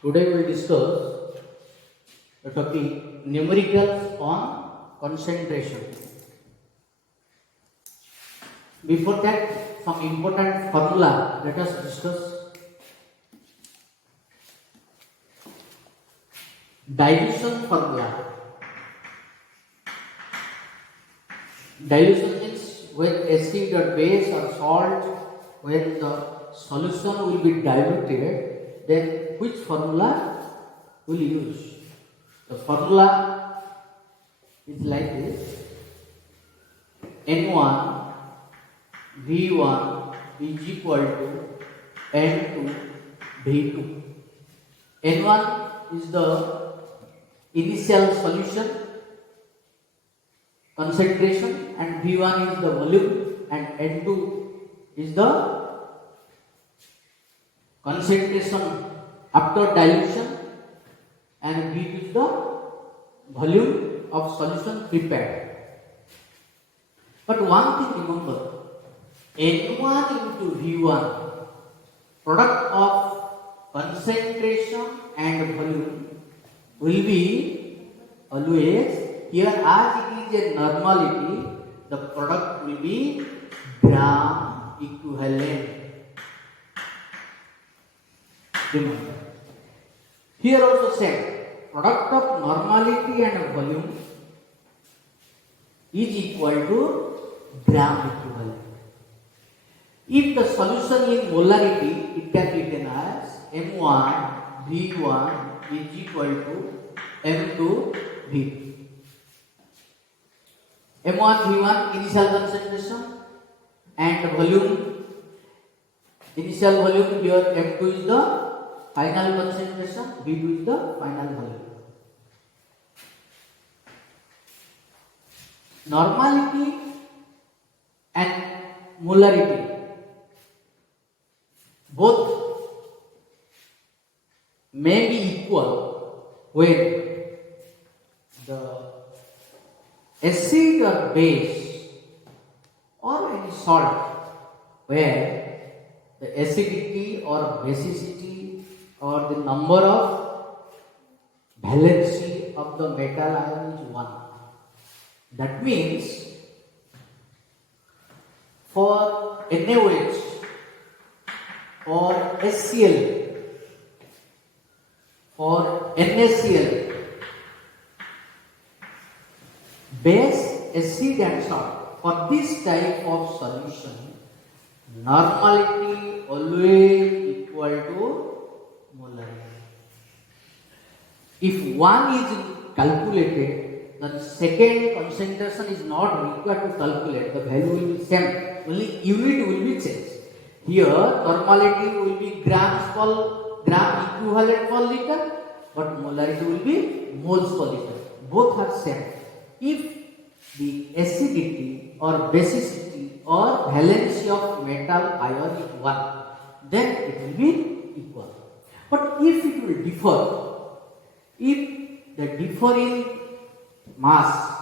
Today we will discuss the topic numericals on concentration. Before that, some important formula let us discuss. Dilution formula. Dilution means when acid or base or salt, when the solution will be diluted, then which formula will use? The formula is like this: N1 V1 is equal to N2 V2. N1 is the initial solution concentration and V1 is the volume and N2 is the concentration after dilution and V2 is the volume of solution prepared. But one thing remember, N1 into V1 product of concentration and volume will be always, here as it is a normality, the product will be gram equivalent. Remember. Here also same, product of normality and volume is equal to gram equivalent. If the solution in molarity, it can be written as M1 V1 is equal to M2 V2. M1 V1 initial concentration and volume, initial volume here M2 is the final concentration, V2 is the final volume. Normality and molarity both may be equal when the acid or base or any salt where the acidity or basicity or the number of valency of the metal ion is 1. That means for NaOH or HCl, for NaCl, base, acid and salt, for this type of solution, normality always equal to molarity. If one is calculated, then second concentration is not required to calculate. The value will be same. Only unit will be changed. Here, normality will be gram equivalent per liter, but molarity will be moles per liter. Both are same. If the acidity or basicity or valency of metal ion is 1, then it will be equal. But if it will differ, if the differ in mass,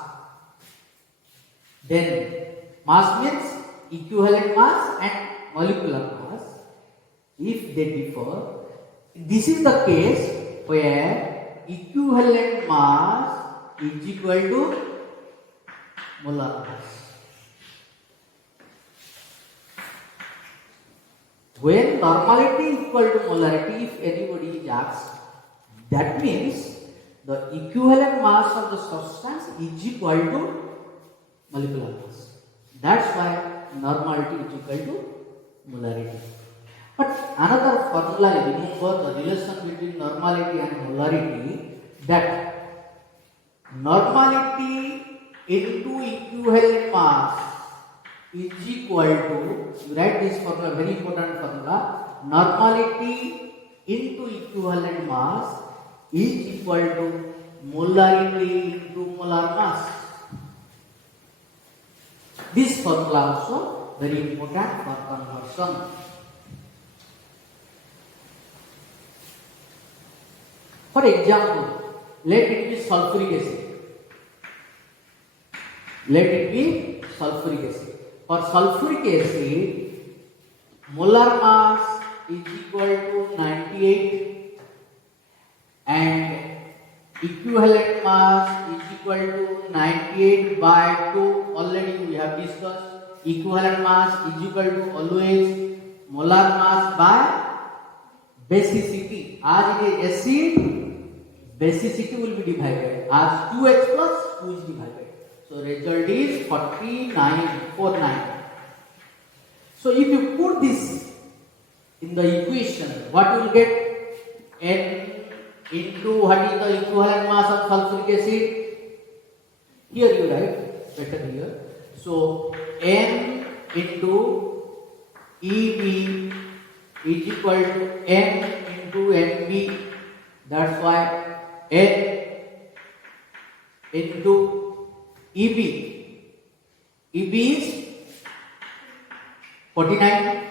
then mass means equivalent mass and molecular mass. If they differ, this is the case where equivalent mass is equal to molar mass. When normality equal to molarity, if anybody is asked, that means the equivalent mass of the substance is equal to molecular mass. That's why normality is equal to molarity. But another formula, remember the relation between normality and molarity, that normality into equivalent mass is equal to, you write this formula, very important formula, normality into equivalent mass is equal to molarity into molar mass. This formula also very important for conversion. For example, let it be sulfuric acid. Let it be sulfuric acid. For sulfuric acid, molar mass is equal to 98 equivalent mass is equal to 98 by 2. Already we have discussed. Equivalent mass is equal to always molar mass by basicity. As it is acid, basicity will be divided. As 2x plus 2 is divided. So result is 4949. So if you put this in the equation, what you will get? N into what is the equivalent mass of sulfuric acid? Here you write, better here. So N into EB is equal to N into NB. That's why N into EB. EB is 49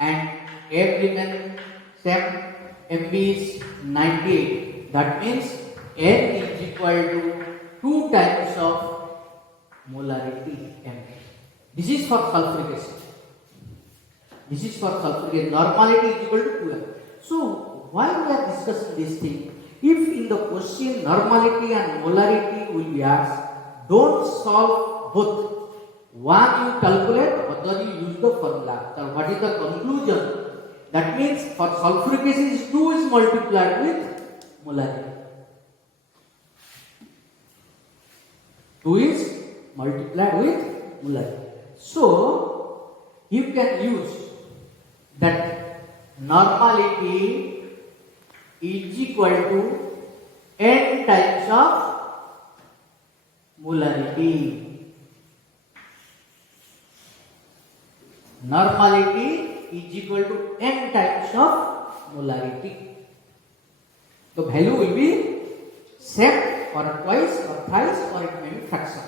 and F remains same. MB is 98. That means N is equal to 2 times of molarity M. This is for sulfuric acid. This is for sulfuric acid. Normality is equal to 2M. So why we are discussing this thing? If in the question normality and molarity will be asked, don't solve both. One you calculate, other you use the formula. So what is the conclusion? That means for sulfuric acid 2 is multiplied with molarity. 2 is multiplied with molarity. So you can use that normality is equal to n times of molarity. Normality is equal to n times of molarity. The value will be same or twice or thrice or it may be fraction.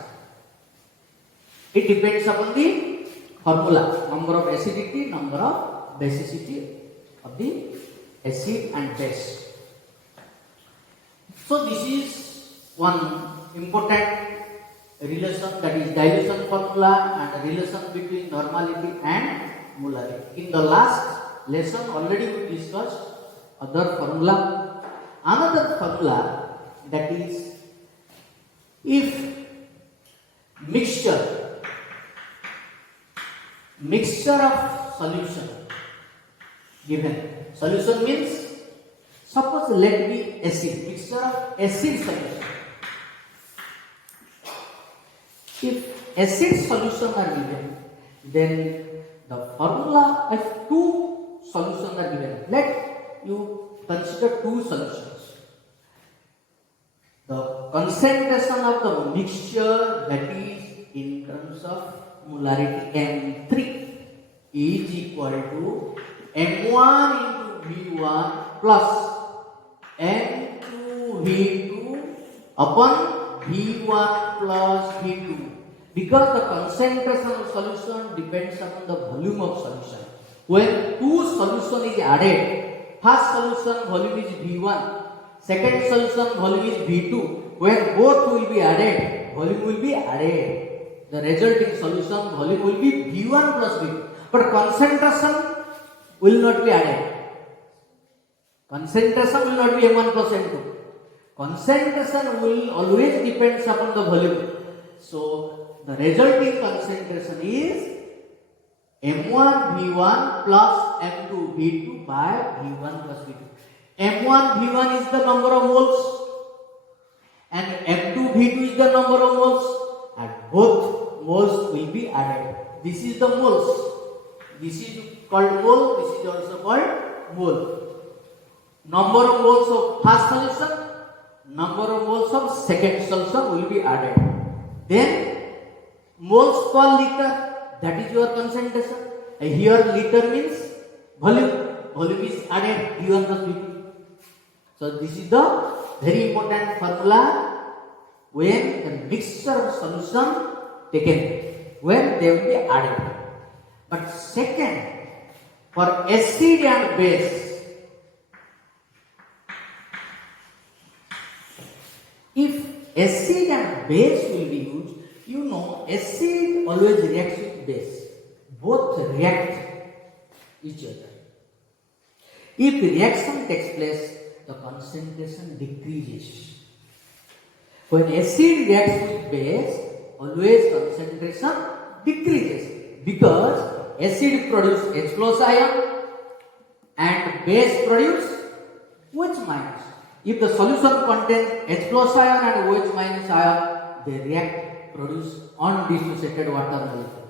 It depends upon the formula, number of acidity, number of basicity of the acid and base. So this is one important relation, that is dilution formula and relation between normality and molarity. In the last lesson already we discussed other formula. Another formula, that is if mixture of solution given. Solution means suppose let be acid, mixture of acid solution. If acid solution are given, then the formula of 2 solutions are given. Let you consider 2 solutions. The concentration of the mixture, that is in terms of molarity M3, is equal to M1 into V1 plus M2 V2 upon V1 plus V2. Because the concentration of solution depends upon the volume of solution. When 2 solution is added, first solution volume is V1, second solution volume is V2. When both will be added, volume will be added. The resulting solution volume will be V1 plus V2. But concentration will not be added. Concentration will not be M1 plus M2. Concentration will always depends upon the volume. So the resulting concentration is M1 V1 plus M2 V2 by V1 plus V2. M1 V1 is the number of moles and M2 V2 is the number of moles, and both moles will be added. This is the moles. This is called mole. This is also called mole. Number of moles of first solution, number of moles of second solution will be added. Then moles per liter, that is your concentration. Here liter means volume. Volume is added V1 plus V2. So this is the very important formula when the mixture of solution taken, when they will be added. But second, for acid and base, if acid and base will be used, you know acid always reacts with base. Both react each other. If reaction takes place, the concentration decreases. When acid reacts with base, always concentration decreases because acid produces H plus ion and base produce OH minus. If the solution contains H plus ion and OH minus ion, they react, produce undissociated water molecule.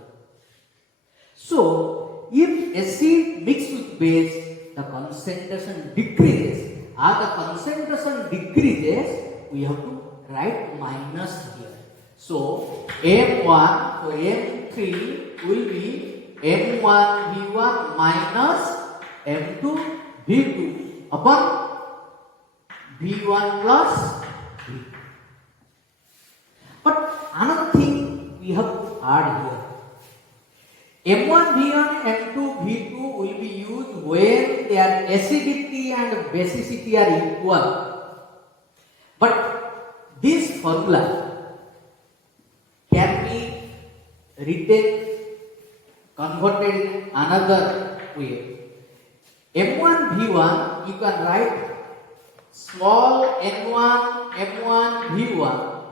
So, if acid mixed with base, the concentration decreases. As the concentration decreases, we have to write minus here. So, M1, so M3 will be M1 V1 minus M2 V2 upon V1 plus V2. But another thing we have to add here. M1 V1 M2 V2 will be used when their acidity and basicity are equal. But this formula can be written, converted in another way. M1 V1 you can write small n1 M1 V1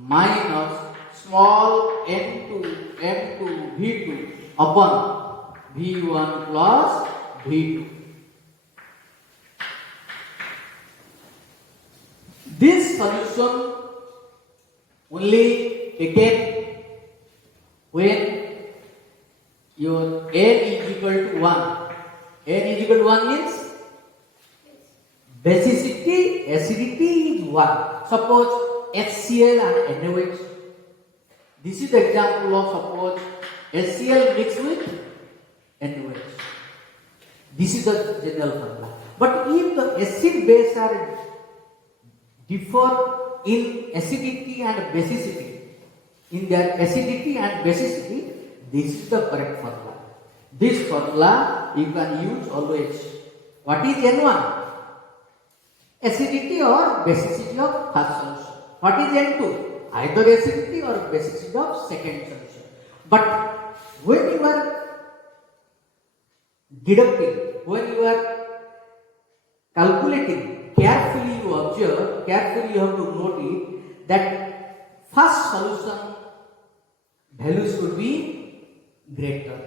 minus small n2 M2 V2 upon V1 plus V2. This solution only taken when your n is equal to 1. N is equal to 1 means basicity, acidity is 1. Suppose HCl and NaOH. This is the example of suppose HCl mixed with NaOH. This is the general formula. But if the acid base are differ in acidity and basicity, in their acidity and basicity, this is the correct formula. This formula you can use always. What is N1? Acidity or basicity of first solution. What is N2? Either acidity or basicity of second solution. But when you are deducting, when you are calculating, carefully you observe, carefully you have to note it that first solution value should be greater.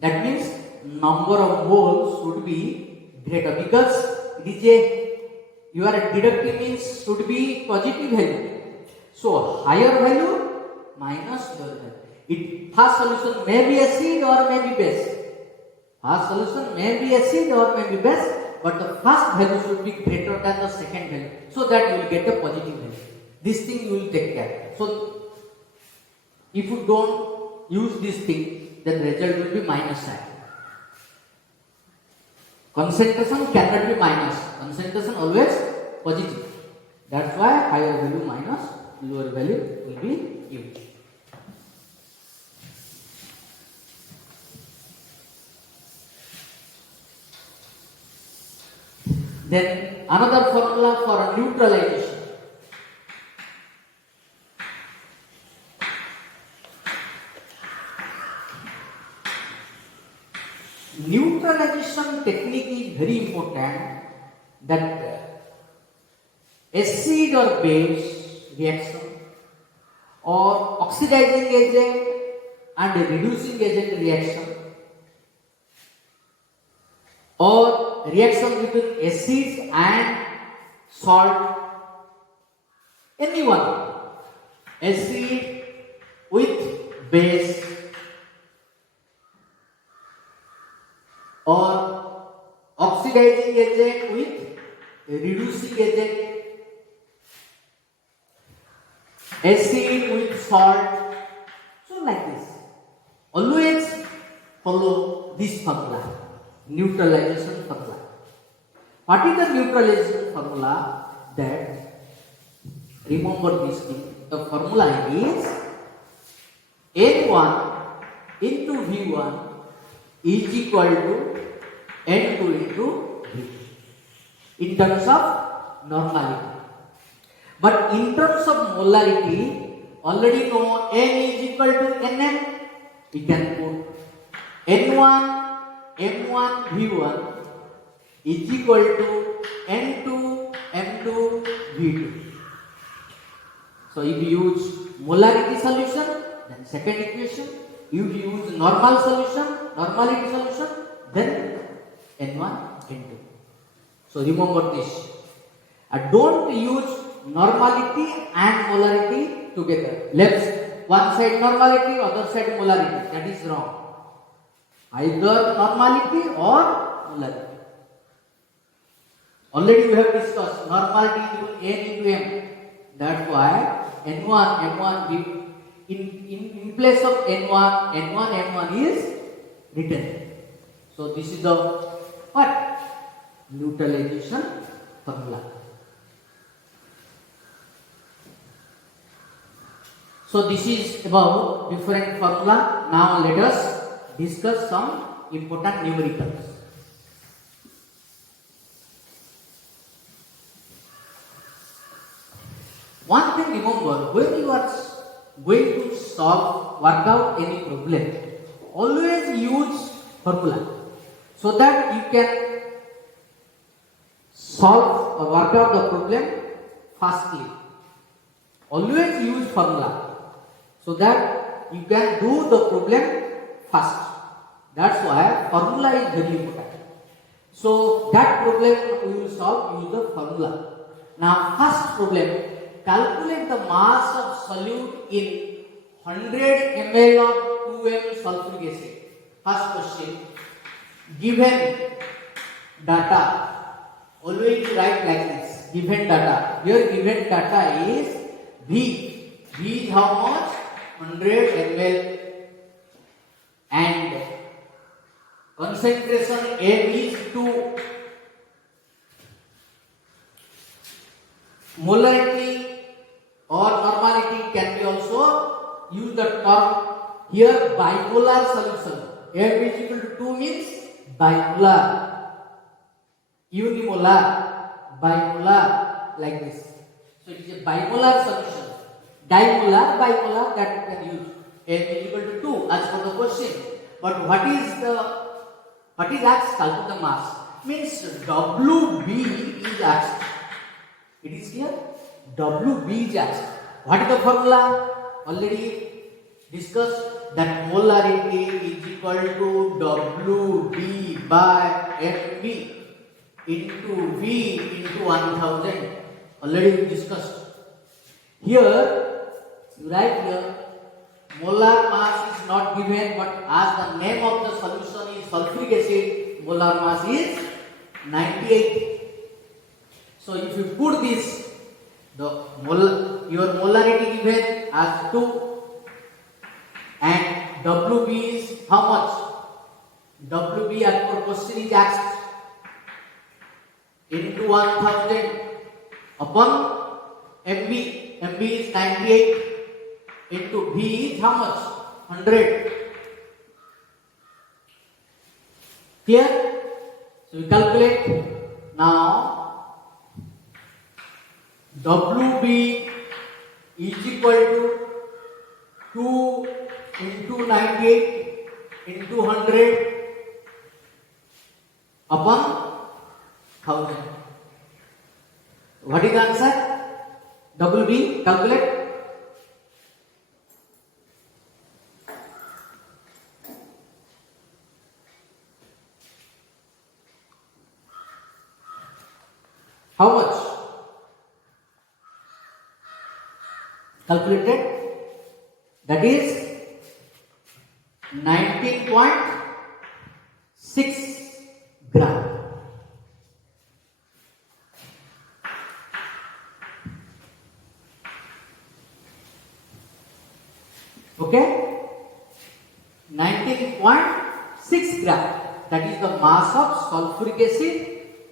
That means number of moles should be greater because it is a you are deducting means should be positive value. So higher value minus lower value. It first solution may be acid or may be base. First solution may be acid or may be base, but the first value should be greater than the second value, so that you will get a positive value. This thing you will take care. So if you don't use this thing, then result will be minus sign. Concentration cannot be minus. Concentration always positive. That's why higher value minus lower value will be used. Then another formula for neutralization. Neutralization technique is very important, that acid or base reaction or oxidizing agent and reducing agent reaction or reaction between acids and salt, anyone, acid with base or oxidizing agent with reducing agent, acid with salt. So like this. Always follow this formula, neutralization formula. What is the neutralization formula? That remember this thing. The formula is N1 into V1 is equal to N2 into V2 in terms of normality. But in terms of molarity, already know N is equal to Nm. We can put N1 M1 V1 is equal to N2 V2. So if you use molarity solution, then second equation. If you use normal solution, normality solution, then N1, N2. So remember this. Don't use normality and molarity together. Left one side normality, other side molarity. That is wrong. Either normality or molarity. Already we have discussed normality equal N into M. That's why N1, M1, in place of N1, M1 is written. So this is the what? Neutralization formula. So this is about different formula. Now let us discuss some important numericals. One thing remember, when you are going to work out any problem, always use formula so that you can solve or work out the problem fastly. Always use formula so that you can do the problem fast. That's why formula is very important. So that problem we will solve use the formula. Now first problem, calculate the mass of solute in 100 ml of 2m sulfuric acid. First question, given data, always write like this, given data. Here given data is V. V is how much? 100 ml. And concentration M is 2. Molarity or normality can be also use the term here bipolar solution. M is equal to 2 means bipolar, unimolar, bipolar like this. So it is a bipolar solution. Dipolar, bipolar that you can use. M is equal to 2 as per the question. But what is asked? Calculate the mass. Means WB is asked. It is here. WB is asked. What is the formula? Already discussed that molarity is equal to WB by FB into V into 1000. Already we discussed. Here, you write here, molar mass is not given, but as the name of the solution is sulfuric acid, molar mass is 98. So if you put this, your molarity given as 2 and WB is how much? WB as per question is asked into 1000 upon MB. MB is 98 into V is how much? 100. Clear? So we calculate now. WB is equal to 2 into 98 into 100 upon 1000. What is the answer? WB, calculate. How much? Calculated. That is 19.6 gram. Okay? 19.6 gram. That is the mass of sulfuric acid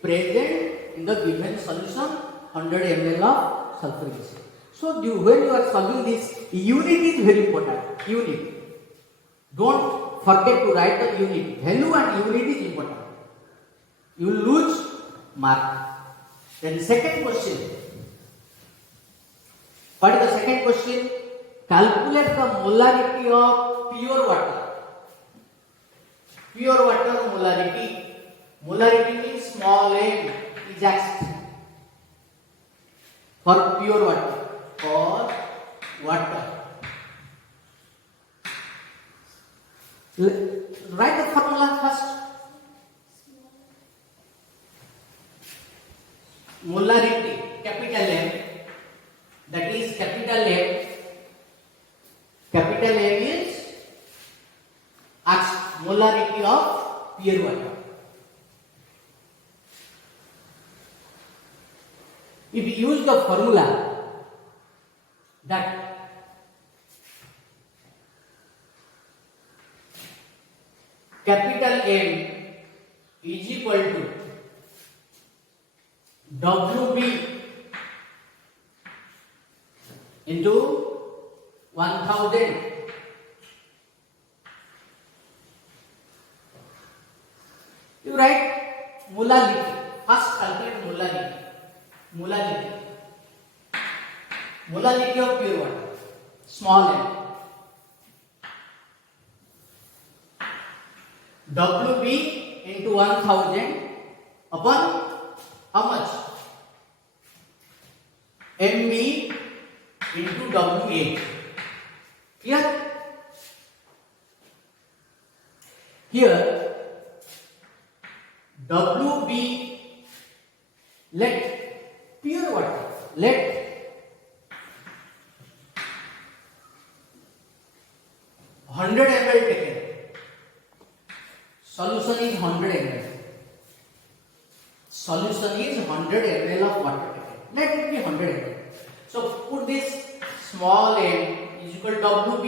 present in the given solution 100 ml of sulfuric acid. So when you are solving this, unit is very important. Unit. Don't forget to write the unit. Value and unit is important. You will lose mark. Then second question. What is the second question? Calculate the molarity of pure water. Pure water molarity. Molarity means small m is asked. For pure water. For water. Write the formula first. Molarity, capital M, that is capital M. Capital M is molarity of pure water. If we use the formula that capital M is equal to WB into 1000. You write molality. First calculate molality. Molality of pure water. Small m. WB into 1000 upon how much? MB into WA. Clear? Here WB, let pure water, let hundred ml taken. Solution is 100 ml. Solution is 100 ml of water taken. Let it be 100 ml. So put this small m is equal to WB.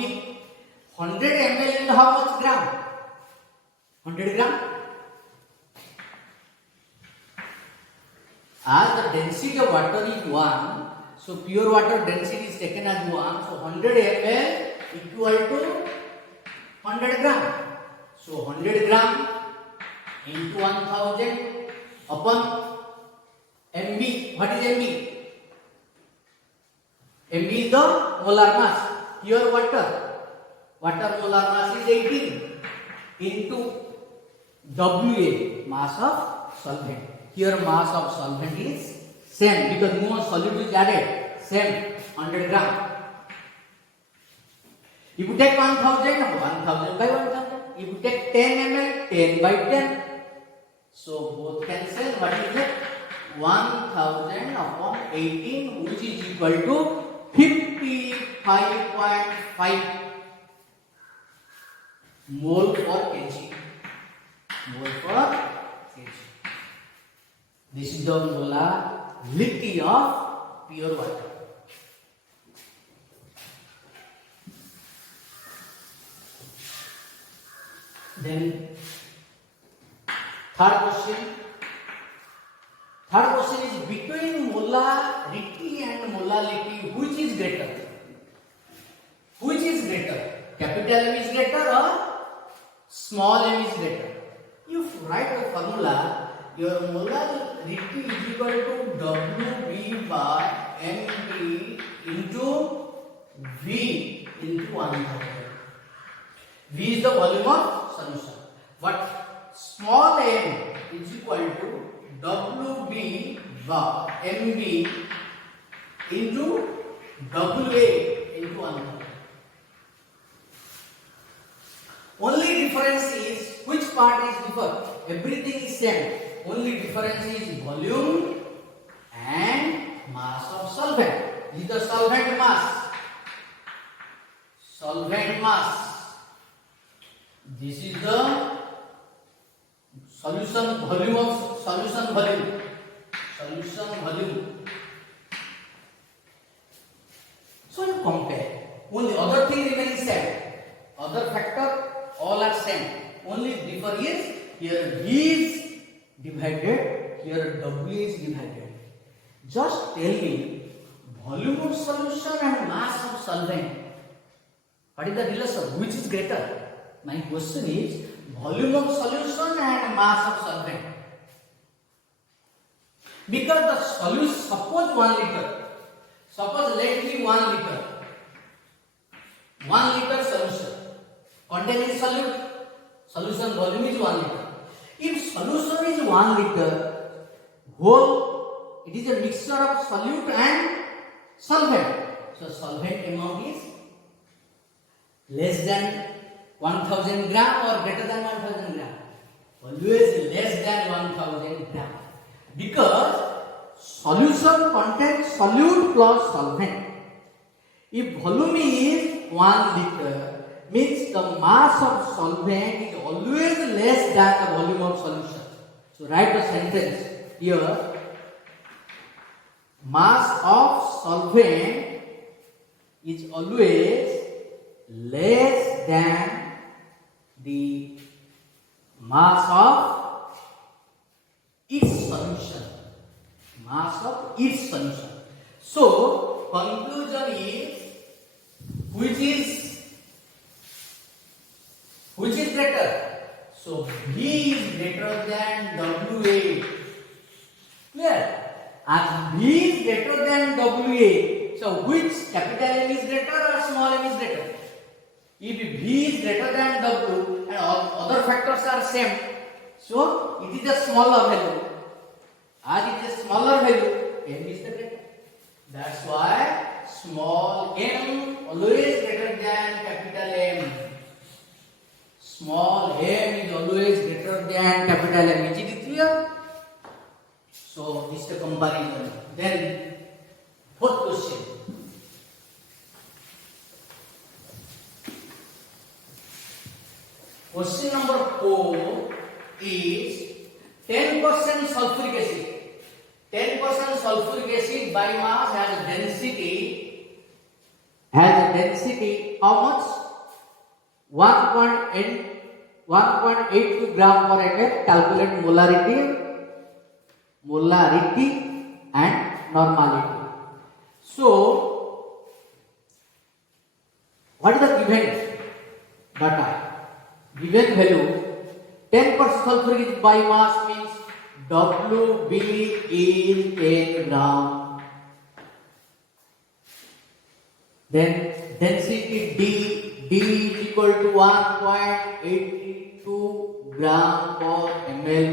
100 ml in how much gram? 100 gram. As the density of water is 1, so pure water density is taken as 1. So 100 ml equal to 100 gram. So 100 gram into 1000 upon MB. What is MB? MB is the molar mass. Pure water. Water molar mass is 18 into WA, mass of solvent. Here mass of solvent is same because no solute is added. Same 100 gram. If you take 1000 by 1000. If you take 10 ml, 10 by 10. So both cancel. What is it? 1000 upon 18, which is equal to 55.5 mole per kg. Mole per kg. This is the molarity of pure water. Then third question is between molarity and molality, which is greater? Which is greater? Capital M is greater or small m is greater? If you write the formula, your molarity is equal to WB by MB into V into 1000. V is the volume of solution. But small m is equal to WB by MB into WA into 1000. Only difference is which part is different. Everything is same. Only difference is volume and mass of solvent. This is the solvent mass. Solvent mass. This is the solution volume of solution volume. Solution volume. So you compare. Only other thing remains same. Other factor all are same. Only differ is here V is divided, here W is divided. Just tell me volume of solution and mass of solvent. What is the relation? Which is greater? My question is volume of solution and mass of solvent. Because the solution, suppose 1 liter. Suppose let me 1 liter. 1 liter solution containing solute. Solution volume is 1 liter. If solution is 1 liter, whole, it is a mixture of solute and solvent. So solvent amount is less than 1000 gram or greater than 1000 gram. Always less than 1000 gram. Because solution contains solute plus solvent. If volume is 1 liter, means the mass of solvent is always less than the volume of solution. So write the sentence here. Mass of solvent is always less than the mass of its solution. Mass of its solution. So conclusion is which is greater? So V is greater than WA. Clear? As V is greater than WA, so which capital M is greater or small m is greater? If V is greater than W and other factors are same, so it is a smaller value. As it is a smaller value, M is the greater. That's why small m always greater than capital M. Small m is always greater than capital M. Is it clear? So this is the comparison. Then fourth question. Question number 4 is 10% sulfuric acid. 10% sulfuric acid by mass has a density how much? 1.82 gram per ml. Calculate molarity and normality. So what is the given data? Given value 10% sulfuric acid by mass means WB is 10 gram. Then density D is equal to 1.82 gram per ml.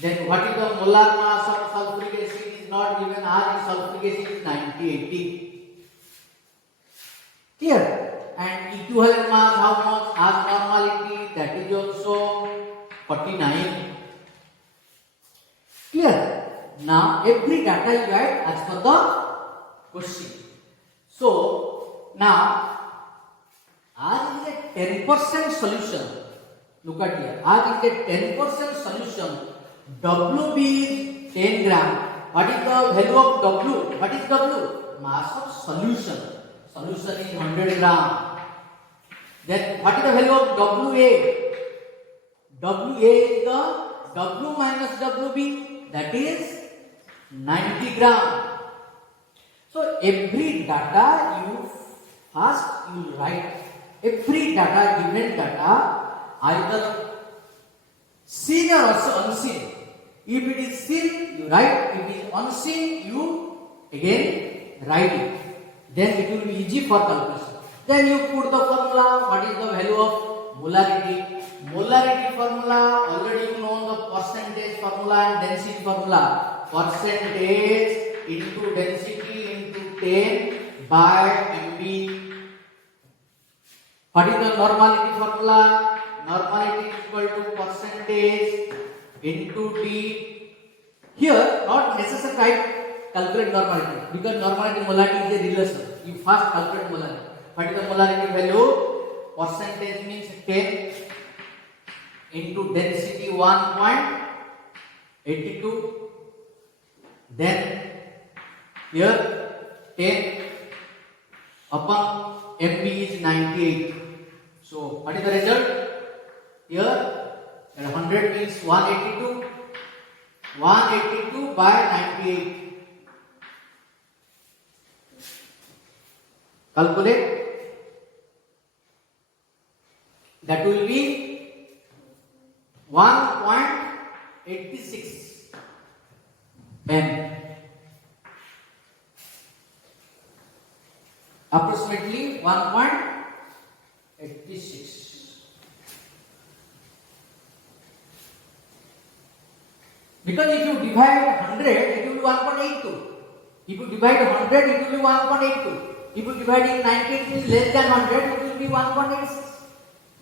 Then what is the molar mass of sulfuric acid is not given. R in sulfuric acid is 9080. Clear? And equivalent mass how much? As normality, that is also 49. Clear? Now every data you write as per the question. So now as it is a 10% solution, look at here. As it is a 10% solution, WB is 10 gram. What is the value of W? What is W? Mass of solution. Solution is 100 gram. Then what is the value of WA? WA is the W minus WB, that is 90 gram. So every data you write. Every data, given data, either seen or also unseen. If it is seen, you write. If it is unseen, you again write it. Then it will be easy for calculation. Then you put the formula. What is the value of molarity? Molarity formula, already you know the percentage formula and density formula. Percentage into density into 10 by MB. What is the normality formula? Normality is equal to percentage into D. Here, not necessary type calculate normality, because normality molarity is a relation. You first calculate molarity. What is the molarity value? Percentage means 10 into density 1.82. Then here 10 upon MB is 98. So what is the result? Here 100 means 182. 182 by 98. Calculate. That will be 1.86 M. Approximately 1.86. Because if you divide 100, it will be 1.82. If you divide 100, it will be 1.82. If you divide in 98 means less than 100, it will be 1.86.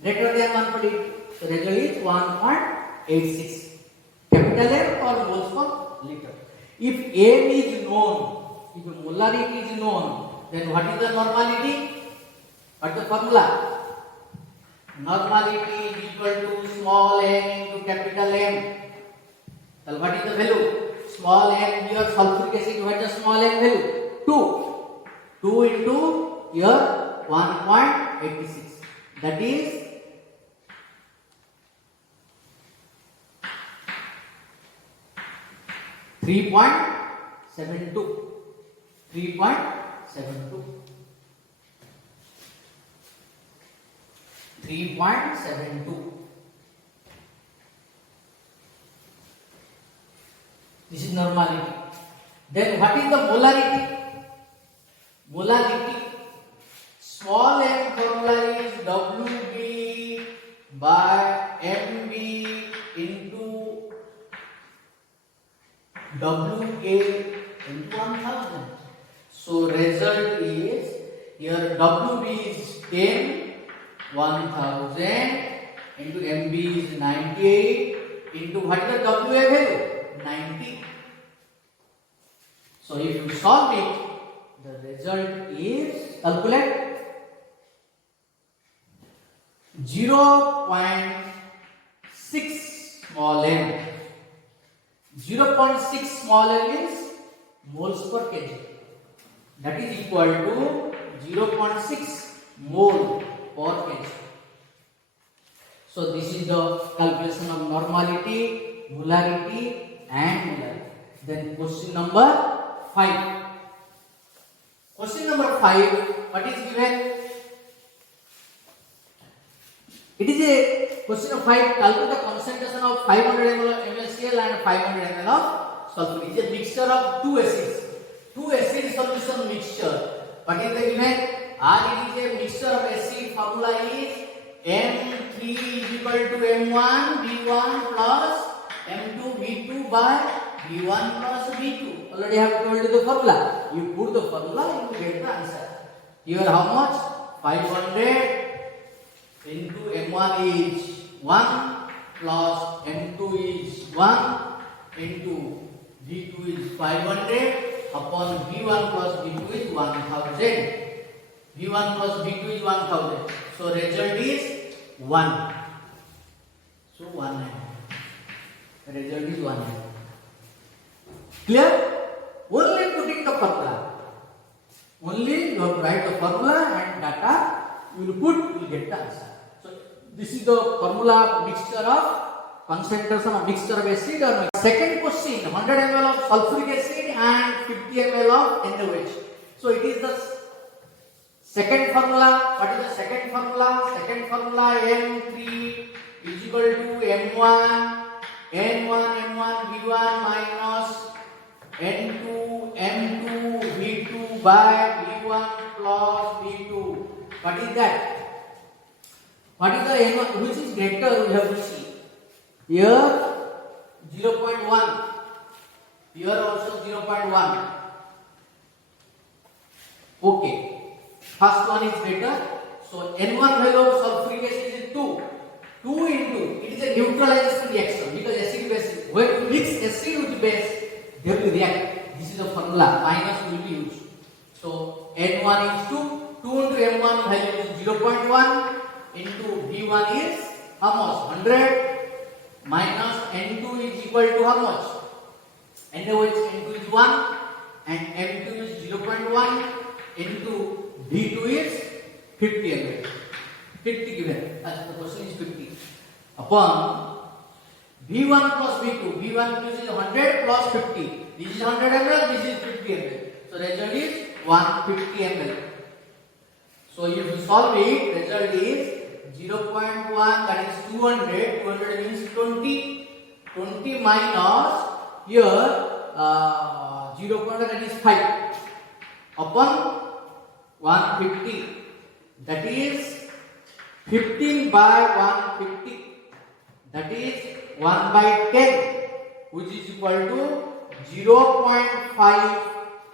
Greater than 1.82. So result is 1.86. Capital M or moles per liter. If M is known, if the molarity is known, then what is the normality? What is the formula? Normality is equal to small m into capital M. So what is the value? Small m here sulfuric acid, what is the small m value? 2. 2 into here 1.86. That is 3.72. 3.72. 3.72. This is normality. Then what is the molarity? Molarity. Small m formula is Wb by Mb into Wa into 1000. So result is here Wb is 10, 1000 into Mb is 98 into what is the Wa value? 90. So if you solve it, the result is calculate 0.6 small m. 0.6 small m is moles per kg. That is equal to 0.6 mole per kg. So this is the calculation of normality, molarity and molarity. Then question number 5. Question number 5, what is given? It is a question of 5. Calculate the concentration of 500 ml of MnCl and 500 ml of sulfur. It is a mixture of two acids. Two acid solution mixture. What is the given? R it is a mixture of acid. Formula is M3 is equal to M1 B1 plus M2 B2 by B1 plus B2. Already I have told you the formula. You put the formula, you will get the answer. Here how much? 500 into M1 is 1 plus M2 is 1 into B2 is 500 upon B1 plus B2 is 1000. B1 plus B2 is 1000. So result is 1. So 1. Result is 1. Clear? Only putting the formula. Only you have to write the formula and data you will put, you will get the answer. So this is the formula mixture of concentration of mixture of acid or no. Second question, 100 ml of sulfuric acid and 50 ml of NaOH. So it is the second formula. What is the second formula? Second formula M3 is equal to M1 M1 B1 minus N2 M2 V2 by B1 plus B2. What is that? What is the N1? Which is greater? We have to see. Here 0.1. Here also 0.1. Okay. First one is greater. So N1 value of sulfuric acid is 2. 2 into, it is a neutralization reaction because acid base. When you mix acid with base, they will react. This is the formula. Minus will be used. So N1 is 2. 2 into M1 value is 0.1 into V1 is how much? 100 minus N2 is equal to how much? NaOH N2 is 1 and M2 is 0.1 into V2 is 50 ml. 50 given. The question is 50. Upon V1 plus V2. V1 is 100 plus 50. This is 100 ml, this is 50 ml. So result is 150 ml. So if you solve it, result is 0.1, that is 200. 200 means 20. 20 minus here 0.1, that is 5 upon 150. That is 15 by 150. That is 1 by 10, which is equal to 0.5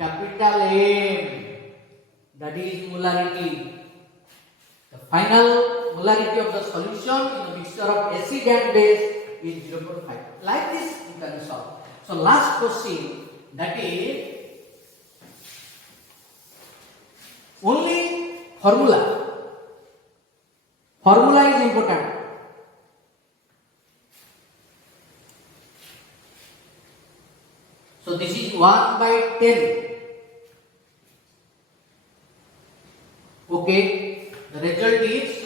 capital M. That is molarity. The final molarity of the solution in the mixture of acid and base is 0.5. Like this you can solve. So last question, that is only formula. Formula is important. So this is 1 by 10. Okay, the result is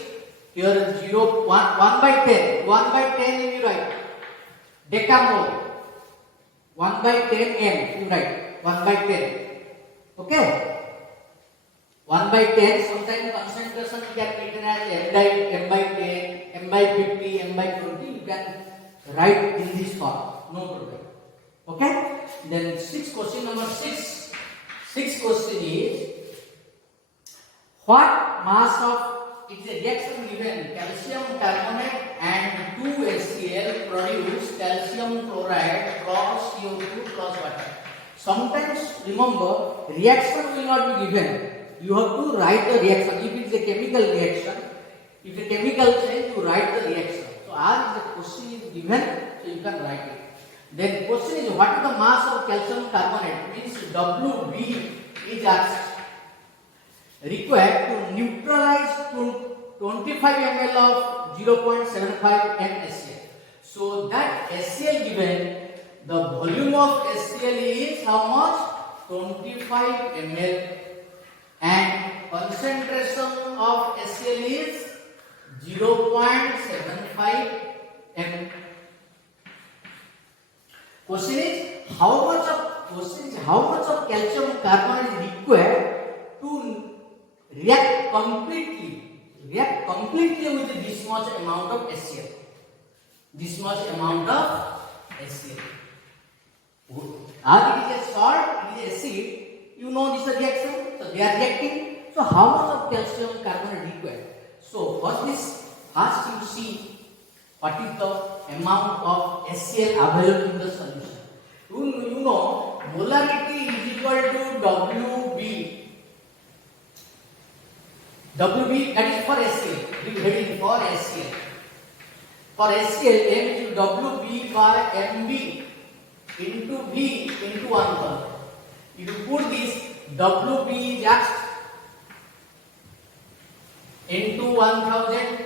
here 0, 1 by 10. 1 by 10 you write. Decamole. 1 by 10 m you write. 1 by 10. Okay. 1 by 10, sometimes concentration you can written as m by 10, m by 50, m by 20. You can write in this form. No problem. Okay. Then question number 6. Sixth question is, what mass of, it is a reaction given, calcium carbonate and 2HCl produce calcium chloride plus CO2 plus water. Sometimes remember, reaction will not be given. You have to write the reaction. If it is a chemical reaction, if a chemical change, you write the reaction. So as the question is given, so you can write it. Then question is, what is the mass of calcium carbonate? Means Wb is asked. Required to neutralize 25 ml of 0.75 m HCl. So that HCl given, the volume of HCl is how much? 25 ml, and concentration of HCl is 0.75 m. Question is how much of calcium carbonate is required to react completely with this much amount of HCl. This much amount of HCl. As it is a salt, it is acid. You know this reaction. So they are reacting. So how much of calcium carbonate required? So for this, first you see what is the amount of HCl available in the solution. You know molarity is equal to Wb. Wb, that is for HCl. Big heading for HCl. For HCl, M is Wb by Mb into V into 1000. If you put this, Wb is asked into 1000.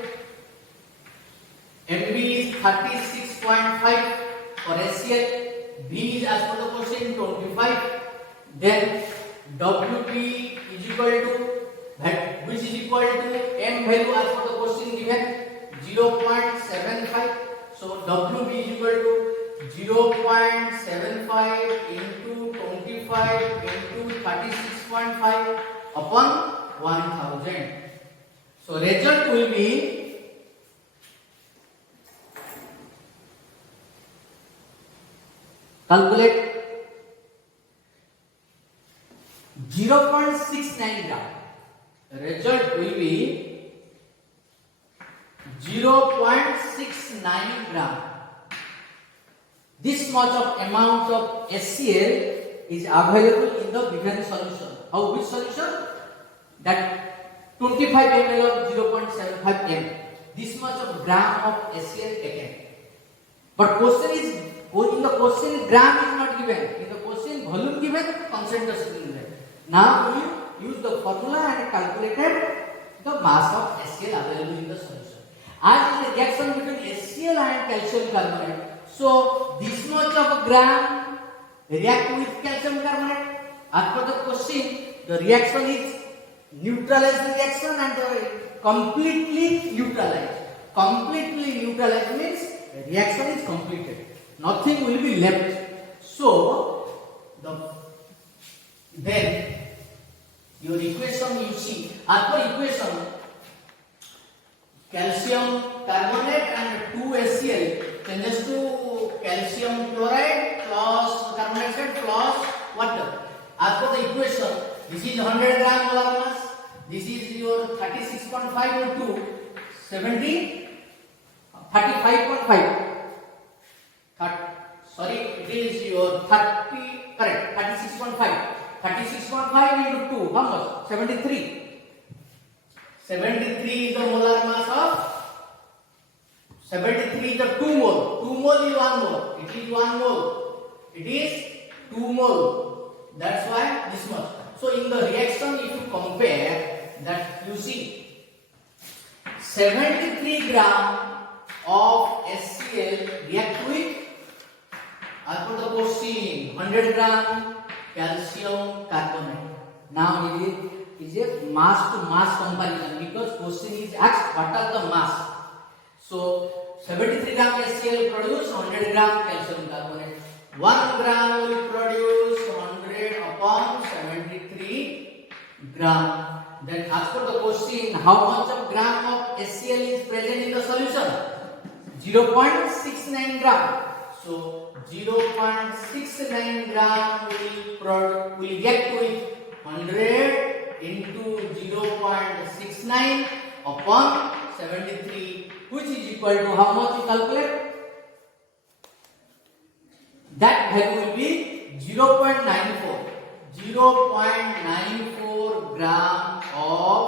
Mb is 36.5 for HCl. V is as per the question 25. Then Wb is equal to that, which is equal to M value as per the question given 0.75. So Wb is equal to 0.75 into 25 into 36.5 upon 1000. So result will be calculate 0.69 gram. Result will be 0.69 gram. This much of amount of HCl is available in the given solution. How, which solution? That 25 ml of 0.75 m. This much of gram of HCl taken. But question is, in the question gram is not given. In the question volume given, concentration is given. Now we use the formula and calculated the mass of HCl available in the solution. As is a reaction between HCl and calcium carbonate. So this much of a gram react with calcium carbonate. As per the question, the reaction is neutralized reaction and completely neutralized. Completely neutralized means reaction is completed. Nothing will be left. So then your equation you see, as per equation, calcium carbonate and 2HCl changes to calcium chloride plus carbonate plus water. As per the equation, this is 100 gram molar mass. This is your 36.5 into 70, 35.5. Sorry, it is your 36.5. 36.5 6.5 into 2, how much? 73. 73 is the molar mass of 73 is the 2 mole. 2 mole is 1 mole. It is 1 mole. It is 2 mole. That's why this much. So in the reaction, if you compare that, you see 73 gram of HCl react with, as per the question, 100 gram calcium carbonate. Now it is a mass to mass comparison, because question is asked what are the mass. So 73 gram HCl produce 100 gram calcium carbonate. 1 gram will produce 100 upon 73 gram. Then as per the question, how much of gram of HCl is present in the solution? 0.69 gram. So 0.69 gram will react with 100 into 0.69 upon 73, which is equal to how much you calculate? That value will be 0.94. 0.94 gram of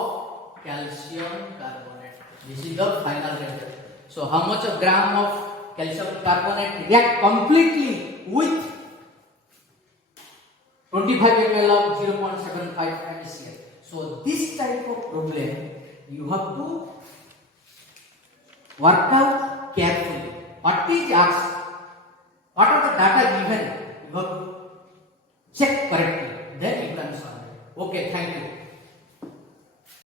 calcium carbonate. This is the final result. So how much of gram of calcium carbonate react completely with 25 ml of 0.75 HCl. So this type of problem you have to work out carefully. What is asked? What are the data given? You have to check correctly. Then you can solve it. Okay, thank you.